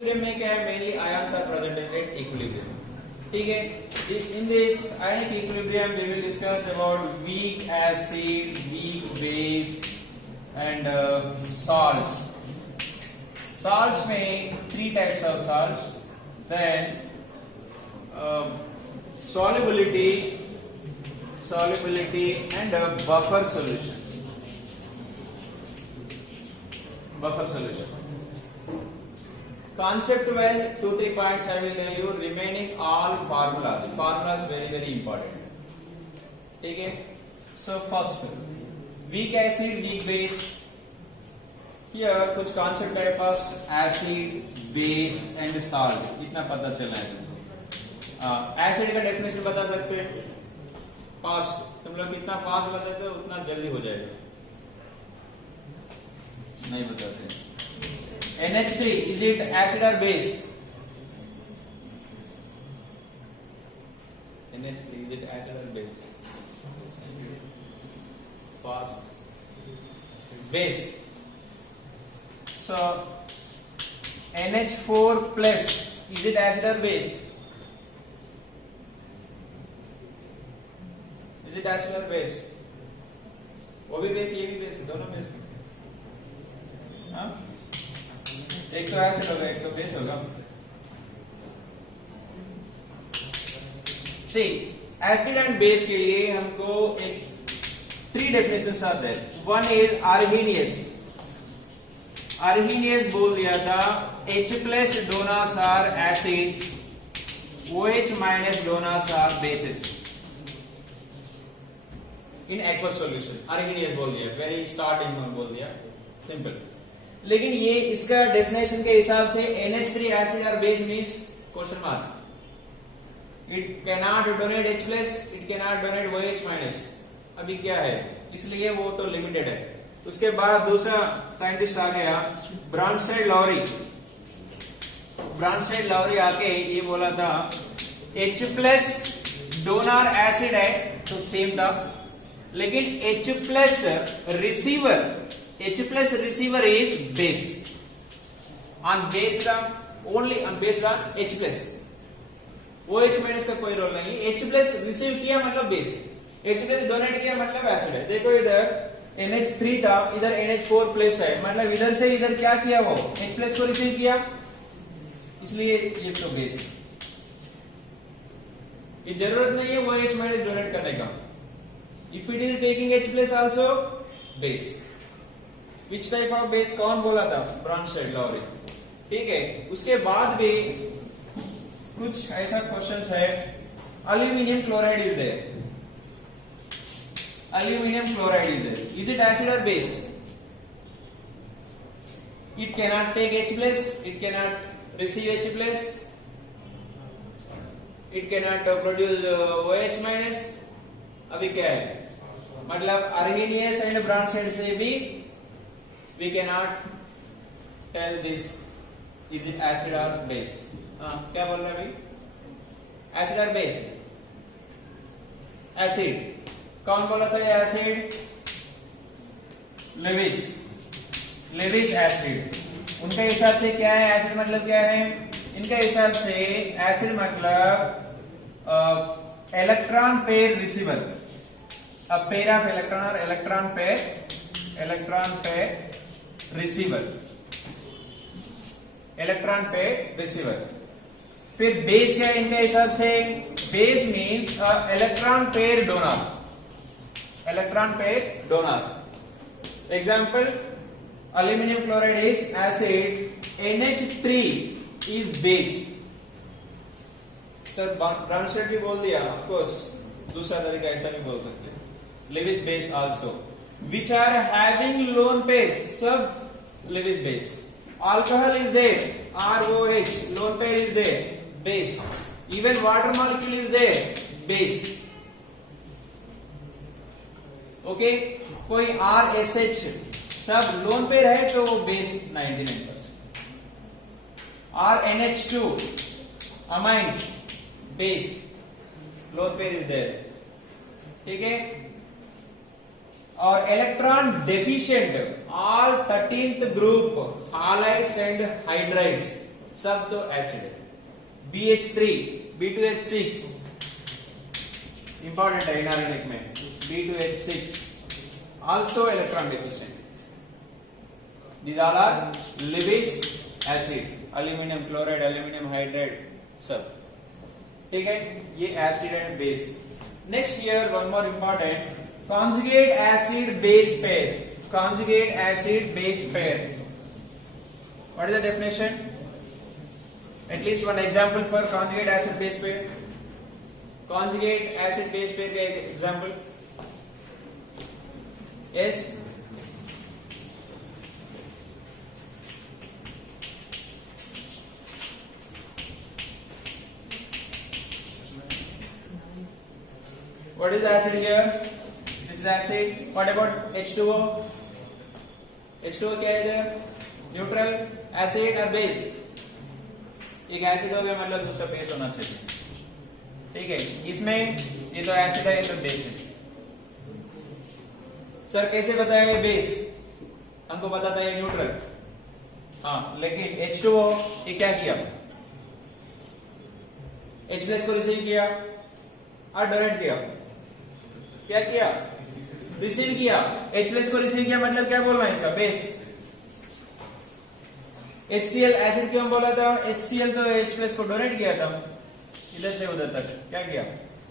Equilibrium में क्या है, mainly ions are present at equilibrium. ठीक है. In this ionic equilibrium we will discuss about weak acid, weak base and salts. Salts में three types of salts. Then solubility and buffer solutions. Buffer solution. Concept wise 2-3 points I will tell you. Remaining all formulas. Formulas very important. ठीक है. So first weak acid, weak base. Here कुछ concept है. First acid, base and salt. इतना पता चलना है. Acid का definition बता सकते हैं फास्ट. तुम लोग कितना फास्ट बताते हो उतना जल्दी हो जाएगा. नहीं बताते. NH3 is it acid or base? NH3 is it acid or base? Fast. Base. So NH4 plus is it acid or base? Is it acid or base? वो भी बेस, ये भी बेस, दोनों बेस. हाँ? एक तो एसिड होगा, एक तो बेस होगा. See, एसिड एंड बेस के लिए हमको एक 3 डेफिनेशंस आते हैं. One is Arrhenius. आर्हेनियस बोल दिया था H+ donors are acids, OH- donors are bases in aqueous solution. Arrhenius बोल दिया, वेरी स्टार्टिंग में बोल दिया, सिंपल. लेकिन ये इसका डेफिनेशन के हिसाब से NH3 एसिड और base means question mark. It can not donate H+, it can not donate OH-. अभी क्या है, इसलिए वो तो लिमिटेड है. उसके बाद दूसरा साइंटिस्ट आ गया ब्रॉन्स्टेड लॉरी. ब्रॉन्स्टेड लॉरी आके ये बोला था H+ डोनर एसिड है तो सेम था, लेकिन H+ receiver is base. On based on only on based on H+. OH- का कोई रोल नहीं. H+ रिसीव किया मतलब बेस, H+ डोनेट किया मतलब एसिड है. देखो इधर NH3 था, इधर NH4+ है, मतलब इधर से इधर क्या किया, वो H+ को रिसीव किया, इसलिए ये तो बेस है. ये जरूरत नहीं है OH- डोनेट करने का. If it is taking H+ also base. Which type of base कौन बोला था, ब्रॉन्स्टेड लॉरी. ठीक है. उसके बाद भी कुछ ऐसा क्वेश्चंस है. Aluminium chloride is there. Aluminium chloride is there. Is it acid or base? It cannot take H+, it cannot receive H+, it cannot produce OH-. अभी क्या है, मतलब Arrhenius and Bronsted से भी we cannot tell this is it acid or base. क्या बोल रहे हैं अभी, acid or base? Acid. कौन बोला था ये एसिड, लेविस एसिड. उनके हिसाब से क्या है एसिड मतलब क्या है, इनके हिसाब से एसिड मतलब इलेक्ट्रॉन पेयर रिसीवर. अब पेयर ऑफ इलेक्ट्रॉन और इलेक्ट्रॉन पेयर रिसीवर. फिर बेस क्या है इनके हिसाब से, base means electron pair donor. Example, aluminium chloride is acid, NH3 is base. Sir Brønsted भी बोल दिया, ऑफ कोर्स दूसरा तरीका ऐसा भी बोल सकते. Lewis base also, which are having lone pairs, सब Lewis base. Alcohol is there, ROH lone pair is there, base. Even water molecule is there, base. Okay. कोई RSH सब लोन पेयर है तो वो base 99%. RNH2 amines, base, lone pair is there. ठीक है. और electron deficient all 13th group halides and hydrides सब तो एसिड है। BH3, B2H6 इंपॉर्टेंट है इनऑर्गेनिक में, B2H6 also electron deficient. These all are Lewis acid, aluminum chloride, aluminum hydride सब, ठीक है। ये acid and base. Next year one more important, conjugate acid base pair. Conjugate acid base pair. What is the definition? At least one example for conjugate acid base pair. Conjugate acid base pair का एक example. Yes. What is the acid here? This is acid. What about H2O? H2O क्या है इधर? Neutral, acid और base. एक acid हो गया मतलब दूसरा बेस होना चाहिए, ठीक है। इसमें ये तो एसिड है, ये तो बेस है। सर कैसे पता है ये बेस? हमको पता था ये न्यूट्रल, हाँ, लेकिन H2O ये क्या किया? H प्लस को रिसीव किया और डोनेट किया। क्या किया? रिसीव किया। H प्लस को रिसीव किया मतलब क्या बोलना है इसका? बेस। HCl एसिड क्यों बोला था? HCl तो H प्लस को डोनेट किया था इधर से उधर तक, क्या किया?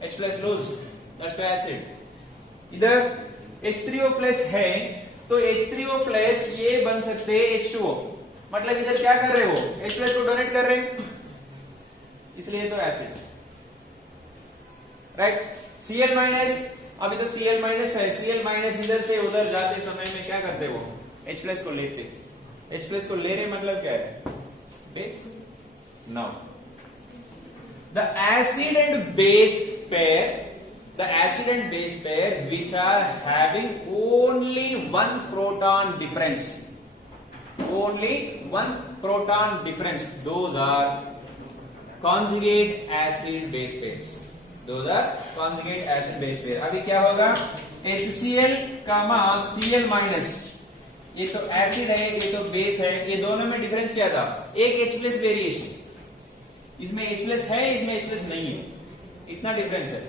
H plus lose, that's why acid. इधर H3O प्लस है तो H3O प्लस ये बन सकते हैं H2O, मतलब इधर क्या कर रहे हो? H प्लस को डोनेट कर रहे, इसलिए तो एसिड, राइट। Cl माइनस, अभी तो Cl माइनस है, Cl माइनस इधर से उधर जाते समय में क्या करते वो? H प्लस को लेते, H प्लस को ले रहे मतलब क्या है? Base. Now the acid and base pair, the acid and base pair which are having only one proton difference, only one proton difference, those are conjugate acid base pairs, those are conjugate acid base pair। अभी क्या होगा? HCl कामा Cl minus, ये तो acid है ये तो base है, ये दोनों में डिफरेंस क्या था? एक H प्लस वेरिएशन, इसमें H प्लस है इसमें H प्लस नहीं है, इतना डिफरेंस है।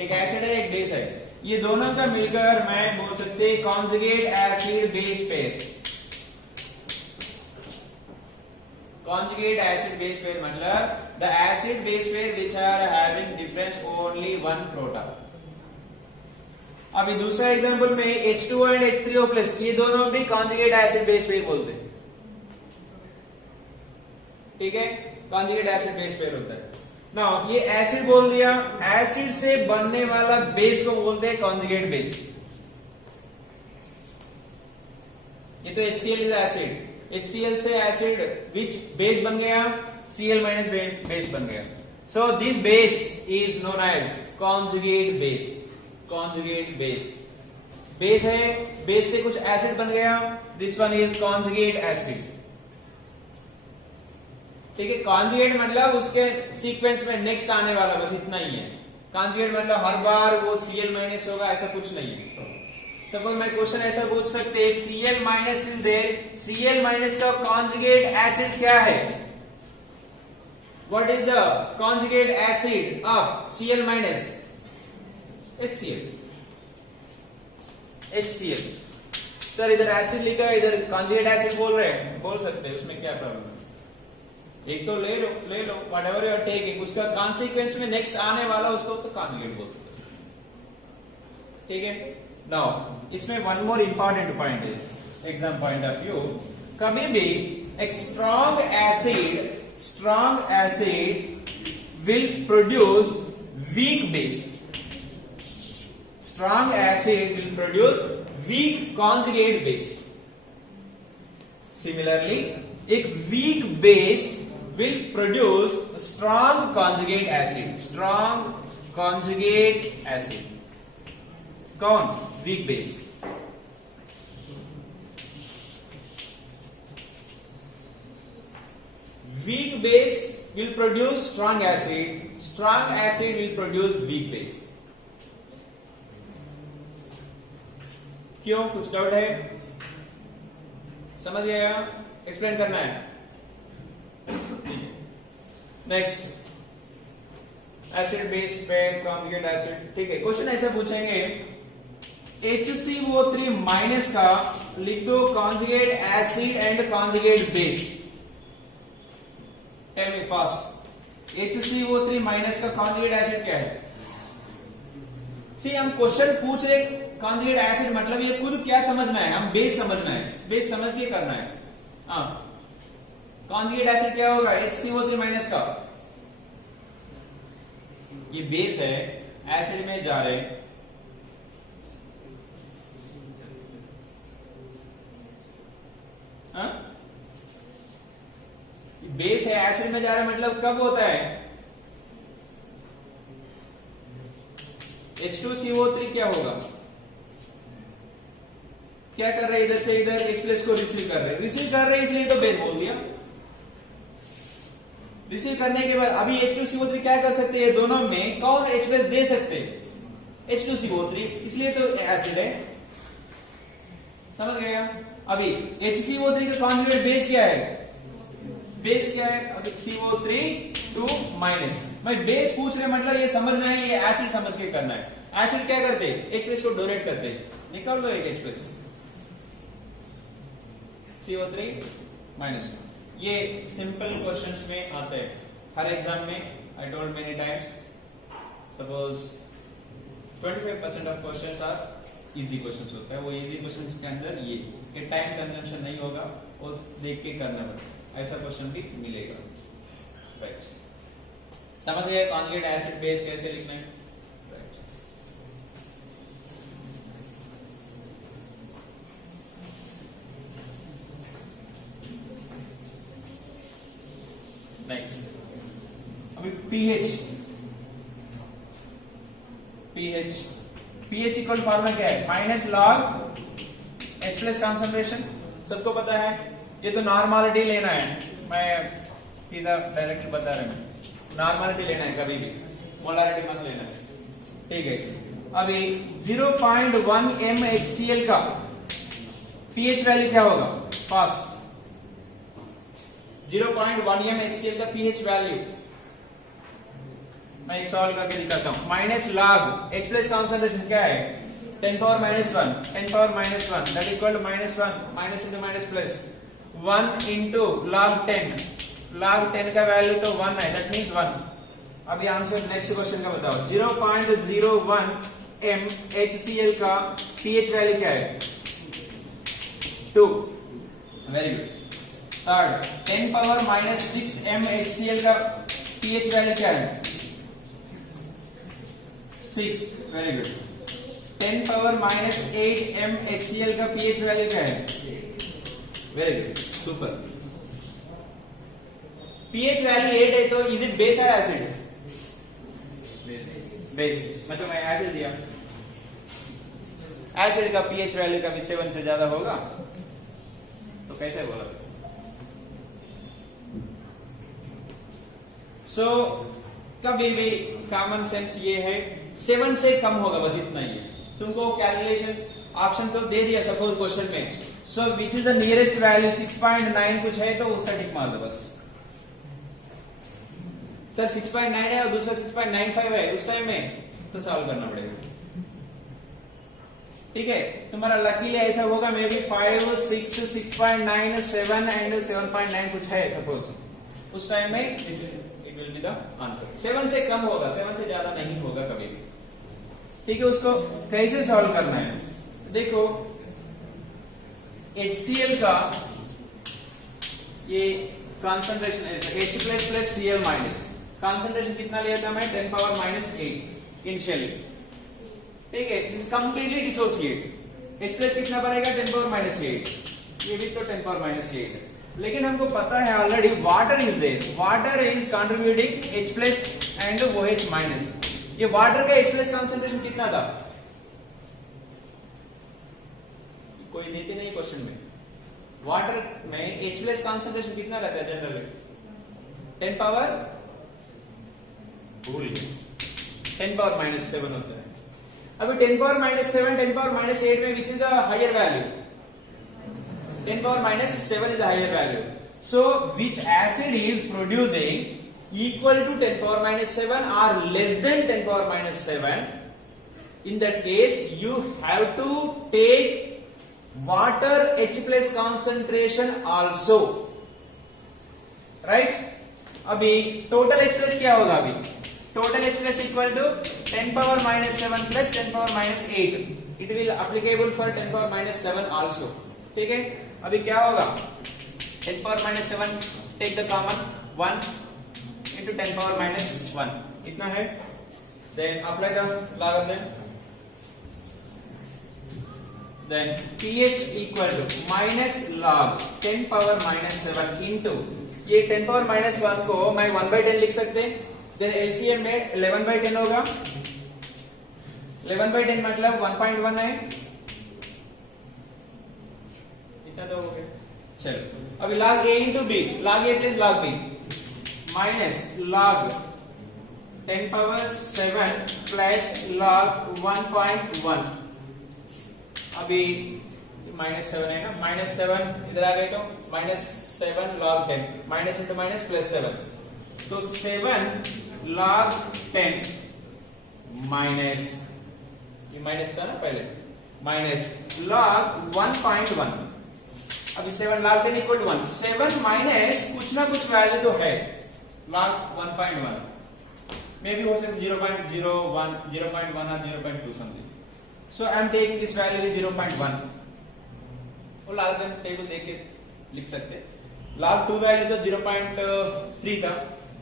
एक एसिड है एक बेस है, ये दोनों का मिलकर मैं बोल सकते conjugate acid base pair. Conjugate acid base pair मतलब the acid base pair which are having difference only one proton. अभी दूसरा एग्जांपल में H2O एंड H3O प्लस, ये दोनों भी कॉन्जुगेट एसिड बेस पेयर बोलते हैं, ठीक है। कॉन्जुगेट एसिड बेस पेयर होता है। नाउ ये एसिड बोल दिया, एसिड से बनने वाला बेस को बोलते हैं कॉन्जुगेट बेस। ये तो HCl इज एसिड, HCl से एसिड विच बेस बन गया? Cl माइनस बेस बन गया। So this base is known as conjugate base. Conjugate base, base है, बेस से कुछ एसिड बन गया, this one is conjugate acid, ठीक है। कॉन्जुगेट मतलब उसके सीक्वेंस में नेक्स्ट आने वाला, बस इतना ही है। कॉन्जुगेट मतलब हर बार वो Cl माइनस होगा, ऐसा कुछ नहीं है। सपोज मैं क्वेश्चन ऐसा पूछ सकते हैं, Cl minus is there, Cl minus का कॉन्जुगेट एसिड क्या है? What is the conjugate acid of Cl minus? HCl। HCl। Sir इधर एसिड लिखा है, इधर कॉन्जुगेट एसिड बोल रहे हैं, बोल सकते हैं, उसमें क्या प्रॉब्लम है? एक तो ले लो whatever you are taking, उसका कॉन्सिक्वेंस में नेक्स्ट आने वाला उसको तो कॉन्जुगेट बोलते हैं, ठीक है। नाउ इसमें वन मोर इंपॉर्टेंट पॉइंट है एग्जाम पॉइंट ऑफ व्यू। कभी भी एक strong acid will produce weak base, strong acid will produce weak conjugate base. Similarly एक weak base will produce strong conjugate acid, strong conjugate acid। कौन? weak base। weak base will produce strong acid will produce weak base। क्यों? कुछ doubt है? समझ गया? Explain करना है? Next acid base pair conjugate acid. ठीक है, क्वेश्चन ऐसा पूछेंगे HCO3 माइनस का लिख दो conjugate acid and conjugate base. Tell me fast, HCO3 minus का कॉन्जुगेट एसिड क्या है? सी हम क्वेश्चन पूछ रहे कॉन्जुगेट एसिड मतलब ये खुद क्या समझना है, हम बेस समझना है, बेस समझ के करना है। हाँ, कॉन्जुगेट एसिड क्या होगा? HCO3 माइनस का ये बेस है, एसिड में जा रहे, बेस है एसिड में जा रहा है, मतलब कब होता है? H2CO3 क्या होगा? क्या कर रहे हैं? इधर से इधर H प्लस को रिसीव कर रहे हैं, इसलिए तो बेस बोल दिया। रिसीव करने के बाद अभी H2CO3 क्या कर सकते हैं? ये दोनों में कौन H प्लस दे सकते हैं? H2CO3, इसलिए तो एसिड है। समझ गए? अभी HCO3 का कॉन्जुगेट बेस क्या है? बेस क्या है? अभी CO3 2 माइनस। भाई बेस पूछ रहे मतलब ये समझना है, ये एसिड समझ के करना है। एसिड क्या करते हैं? H प्लस को डोनेट करते हैं, निकाल दो एक H प्लस, CO3 माइनस। ये सिंपल क्वेश्चंस में आते हैं हर एग्जाम में। I told many times, suppose 25% of questions are easy questions होता है। वो इजी क्वेश्चंस के अंदर ये टाइम कंजम्पशन नहीं होगा और देख के करना पड़ेगा, ऐसा क्वेश्चन भी मिलेगा। राइट, समझ गए कॉन्जुगेट एसिड बेस कैसे लिखना है? नेक्स्ट, अभी pH इक्वल फॉर्मूला क्या है? Minus log H plus concentration, सबको पता है। ये तो नॉर्मालिटी लेना है, मैं सीधा डायरेक्टली बता रहा हूं, नॉर्मालिटी लेना है, कभी भी मोलारिटी मत लेना है। ठीक है, अभी 0.1 mHCl का pH वैल्यू क्या होगा? फास्ट, 0.1 mHCl का pH वैल्यू मैं एक सवाल करके दिखाता हूं। Minus log H plus concentration क्या है? 10 power minus 1, 10 power minus 1 that equal to minus 1, minus into minus plus 1 into log 10, log 10 का वैल्यू तो 1 है, दैट मीन्स 1। अभी आंसर नेक्स्ट क्वेश्चन का बताओ। 0.01 mHCl का pH वैल्यू क्या है? 2। Very good. Third, 10 power minus 6 mHCl का pH वैल्यू क्या है? 6। Very good. 10 power minus 8 mHCl का pH वैल्यू क्या है? Very good, super. pH value 8 है तो इज इट बेस और एसिड? बेस, मतलब मैं एसिड दिया। एसिड का pH वैल्यू कभी 7 से ज्यादा होगा तो कैसे बोला? सो कभी भी कॉमन सेंस ये है 7 से कम होगा, बस इतना ही है। तुमको कैलकुलेशन ऑप्शन तो दे दिया सपोज क्वेश्चन में। So which is the nearest value? 6.9 कुछ है तो उसका टिक मार दो बस। सर 6.9 है और दूसरा 6.95 है, उस टाइम में तो सॉल्व करना पड़ेगा। ठीक है, तुम्हारा लकीली ऐसा होगा मे बी 5, 6, 6.9, 7 एंड 7.9 कुछ है सपोज, उस टाइम में it will be the answer. 7 से कम होगा, 7 से ज्यादा नहीं होगा कभी भी। ठीक है, उसको कैसे सॉल्व करना है? देखो HCl का ये कॉन्सेंट्रेशन है H plus plus Cl minus, concentration कितना लिया था मैं? 10 पावर माइनस 8 इनिशियली। ठीक है, this completely dissociate. H plus कितना बनेगा? 10 पावर माइनस 8, ये भी तो 10 पावर माइनस 8। लेकिन हमको पता है already water is there, water is contributing H plus and OH minus. ये वाटर का H प्लस कॉन्सेंट्रेशन कितना था? कोई देते नहीं क्वेश्चन में। वाटर में H प्लस कॉन्सेंट्रेशन कितना रहता है जनरली? 10 पावर भूल 10 पावर माइनस 7 होता है। अभी 10 पावर माइनस 7, 10 पावर माइनस 8 में which is the higher value? 10 power minus 7 is the higher value. So which acid is producing equal to 10 power minus 7 or less than 10 power minus 7, in that case you have to take water H plus concentration also, right? अभी total H plus क्या होगा? अभी total H plus equal to 10 power minus 7 plus 10 power minus 8. It will applicable for 10 power minus 7 also. ठीक है? अभी क्या होगा? 10 power minus 7 take the common 1 into 10 power minus 1. कितना है? Then apply the logarithm. Then pH equal to minus log 10 power minus 7 into ये 10 power minus 1 को मैं 1 by 10 लिख सकते हैं. Then LCM में 11 by 10 होगा. 11 by 10 मतलब 1.1 है. इतना तो हो गया. चलो अभी log A into B, log A plus log B minus log 10 power 7 plus log 1.1. अभी -7 है ना, -7 इधर आ गए तो -7 log 10, minus into minus plus 7, तो 7 log 10 माइनस, ये माइनस था ना पहले, माइनस log 1.1. अभी 7 log 10 इक्वल टू 1, 7 माइनस कुछ ना कुछ वैल्यू तो है, log 1.1 मे भी हो सकता 0.01, 0.1 और 0.2 something. So I am taking this value is 0.1. वो लॉगरिथम टेबल देख के लिख सकते हैं. log 2 वैल्यू तो 0.3 था,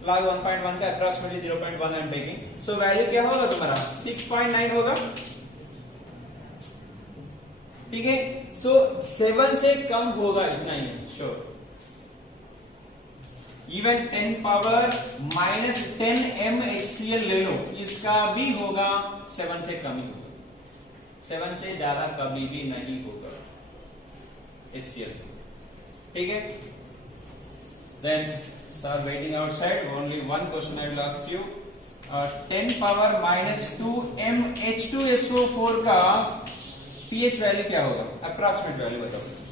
log 1.1 का approximately 0.1 I am taking. So value क्या होगा तुम्हारा 6.9 होगा. ठीक है. So 7 से कम होगा इतना ही sure. Even 10 power minus 10 mHCl ले लो, इसका भी होगा 7 से कम ही होगा. 7 से ज्यादा कभी भी नहीं होगा HCl. ठीक है. Then sir waiting outside, only one question I will ask you. 10 power minus 2 mH2SO4 का pH वैल्यू क्या होगा? अप्रोक्सीमेट वैल्यू बताओ बस.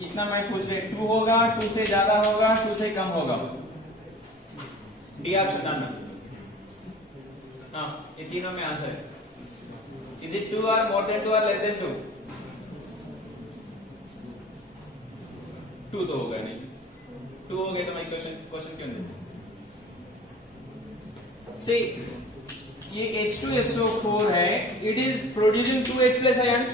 इतना मैं पूछ रहे, 2 होगा, 2 से ज्यादा होगा, 2 से कम होगा. डी आप बताना. हाँ, ये तीनों में आंसर है. इज इट 2 और मोर देन 2 और लेस देन 2? 2 तो होगा नहीं. 2 हो गए तो मैं क्वेश्चन क्यों दूं? See, ये H2SO4 है, it is producing 2 H plus ions.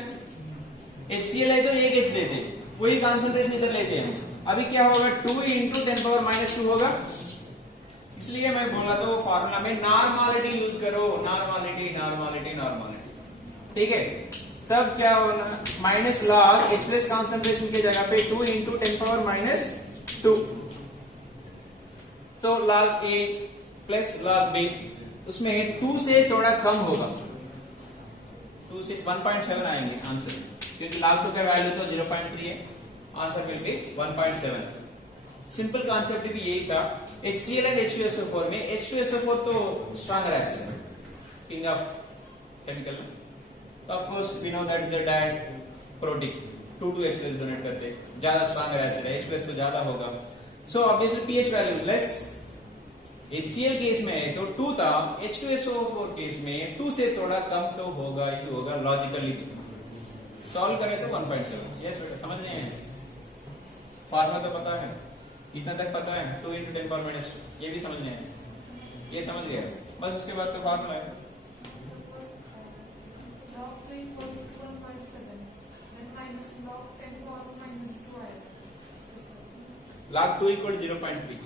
HCl है तो 1 H लेते हैं, वही कॉन्सेंट्रेशन इधर लेते हैं. अभी क्या होगा 2 इंटू 10 पावर माइनस 2 होगा. इसलिए मैं बोला तो फार्मूला में नॉर्मालिटी यूज करो, नॉर्मालिटी नॉर्मालिटी नॉर्मालिटी. ठीक है. तब क्या होगा minus log H plus concentration की जगह पे 2 into 10 power minus 2. So log A plus log B, उसमें 2 से थोड़ा कम होगा, 2 से 1.7 आएंगे आंसर, क्योंकि log 2 का वैल्यू तो 0.3 है. Answer will be 1.7. Simple concept भी यही था. HCl एंड H2SO4 में H2SO4 तो स्ट्रॉन्गर एसिड है, king of chemical. Of course we know that is the diprotic 2 H+ donate करते, ज्यादा स्ट्रॉन्गर एसिड है, H+ तो ज्यादा होगा. So obviously pH value less. HCl case में तो 2 था, H2SO4 केस में 2 से थोड़ा कम तो होगा ही होगा लॉजिकली. सॉल्व करें तो 1.7. यस बेटा, समझ नहीं है? फार्मूला तो पता है, इतना तक पता है, 2 इंटू 10 पावर माइनस, ये भी समझ नहीं है, ये समझ गया बस. उसके बाद तो फार्मूला है. log 2 equal 0.3.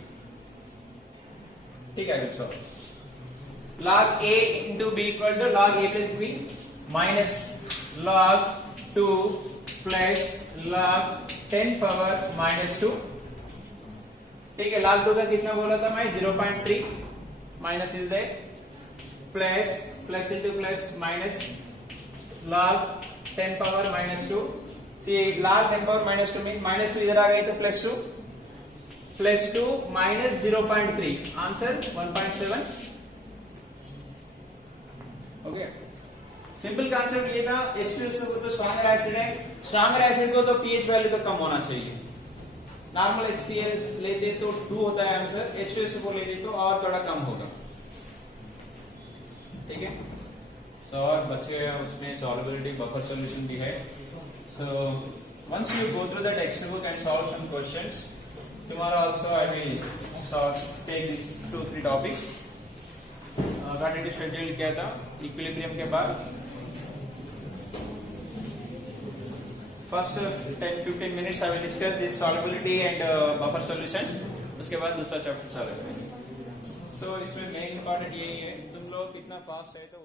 ठीक है. So log A into B equal to log A plus B minus log 2 plus log 10 power minus 2. ठीक है. log 2 का कितना बोला था मैं? 0.3 minus is they plus plus into plus minus log 10 power minus 2. See log 10 power minus 2 में minus 2 इधर आ गई तो plus 2. Plus 2 minus 0.3 answer 1.7. Okay, simple concept ये था. H2SO तो स्ट्रॉन्गर एसिड है, स्ट्रॉन्गर एसिड को तो pH वैल्यू तो कम होना चाहिए. नॉर्मल HCl लेते तो 2 होता है आंसर, H2SO लेते तो और थोड़ा कम होगा. ठीक है, सो और बचे उसमें सॉल्युबिलिटी बफर सॉल्यूशन भी है. सो once you go through the textbook and solve some questions, tomorrow also I will take these 2-3 topics. Quantity schedule किया था इक्विलिब्रियम के बाद. First 10-15 minutes I will discuss this solubility and buffer solutions. उसके बाद दूसरा chapter चालू करेंगे. सो इसमें मेन इम्पोर्टेंट यही है, तुम लोग कितना फास्ट है तो